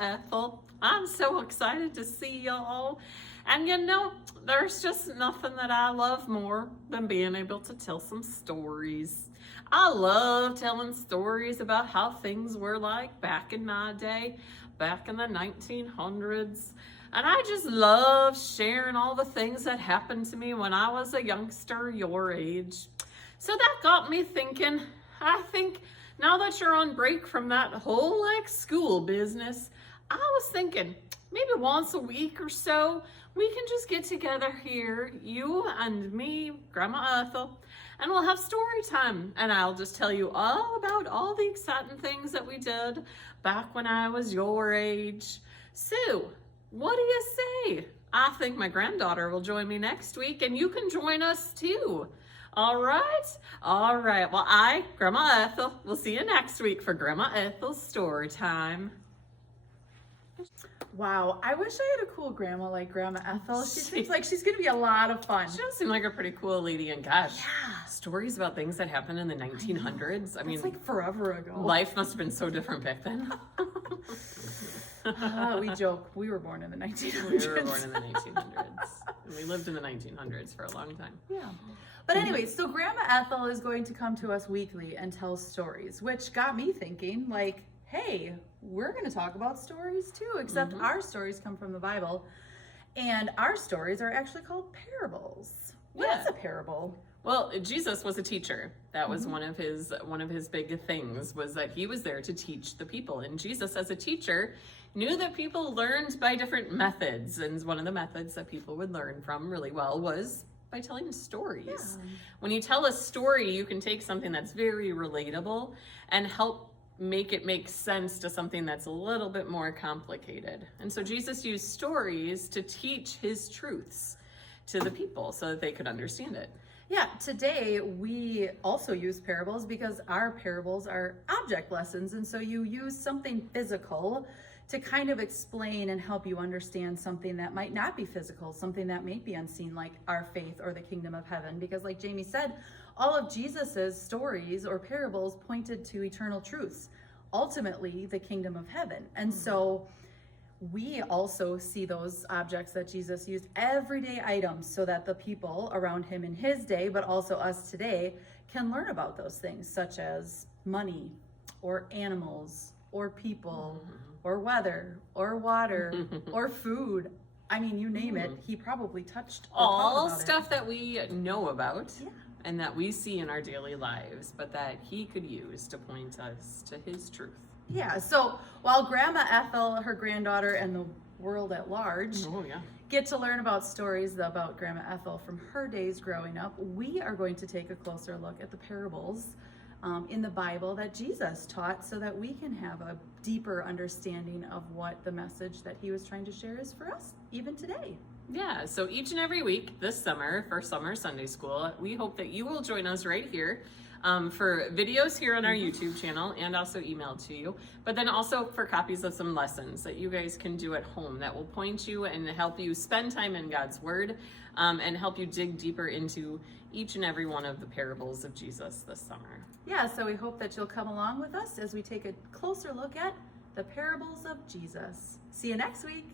Ethel. I'm so excited to see y'all. And there's just nothing that I love more than being able to tell some stories. I love telling stories about how things were like back in my day, back in the 1900s. And I just love sharing all the things that happened to me when I was a youngster your age. So that got me thinking, I think now that you're on break from that whole school business, I was thinking maybe once a week or so, we can just get together here, you and me, Grandma Ethel, and we'll have story time. And I'll just tell you all about all the exciting things that we did back when I was your age. So, what do you say? I think my granddaughter will join me next week, and you can join us too. All right? All right. Well, Grandma Ethel, will see you next week for Grandma Ethel's story time. Wow, I wish I had a cool grandma like Grandma Ethel. She seems like she's going to be a lot of fun. She does seem like a pretty cool lady, and gosh, stories about things that happened in the 1900s. I mean, it's like forever ago. Life must have been so different back then. We joke. We were born in the 1900s. We were born in the 1900s. And we lived in the 1900s for a long time. Yeah. But anyway, so Grandma Ethel is going to come to us weekly and tell stories, which got me thinking, hey, we're going to talk about stories too, except our stories come from the Bible, and our stories are actually called parables. What is a parable? Well, Jesus was a teacher. That was one of his big things, was that he was there to teach the people. And Jesus, as a teacher, knew that people learned by different methods. And one of the methods that people would learn from really well was by telling stories. Yeah. When you tell a story, you can take something that's very relatable and help make it make sense to something that's a little bit more complicated. And so Jesus used stories to teach his truths to the people so that they could understand it. Yeah, today we also use parables because our parables are object lessons. And so you use something physical to kind of explain and help you understand something that might not be physical, something that may be unseen, like our faith or the kingdom of heaven. Because like Jamie said, all of Jesus's stories or parables pointed to eternal truths, ultimately the kingdom of heaven. And so we also see those objects that Jesus used, everyday items, so that the people around him in his day, but also us today, can learn about those things, such as money or animals or people or weather or water or food. I mean, you name it, he probably touched all stuff that we know about and that we see in our daily lives, but that he could use to point us to his truth. Yeah, so while Grandma Ethel, her granddaughter, and the world at large get to learn about stories about Grandma Ethel from her days growing up, we are going to take a closer look at the parables in the Bible that Jesus taught, so that we can have a deeper understanding of what the message that he was trying to share is for us even today. Yeah, so each and every week this summer for Summer Sunday School, we hope that you will join us right here for videos here on our YouTube channel and also emailed to you, but then also for copies of some lessons that you guys can do at home that will point you and help you spend time in God's Word and help you dig deeper into each and every one of the parables of Jesus this summer. Yeah, so we hope that you'll come along with us as we take a closer look at the parables of Jesus. See you next week.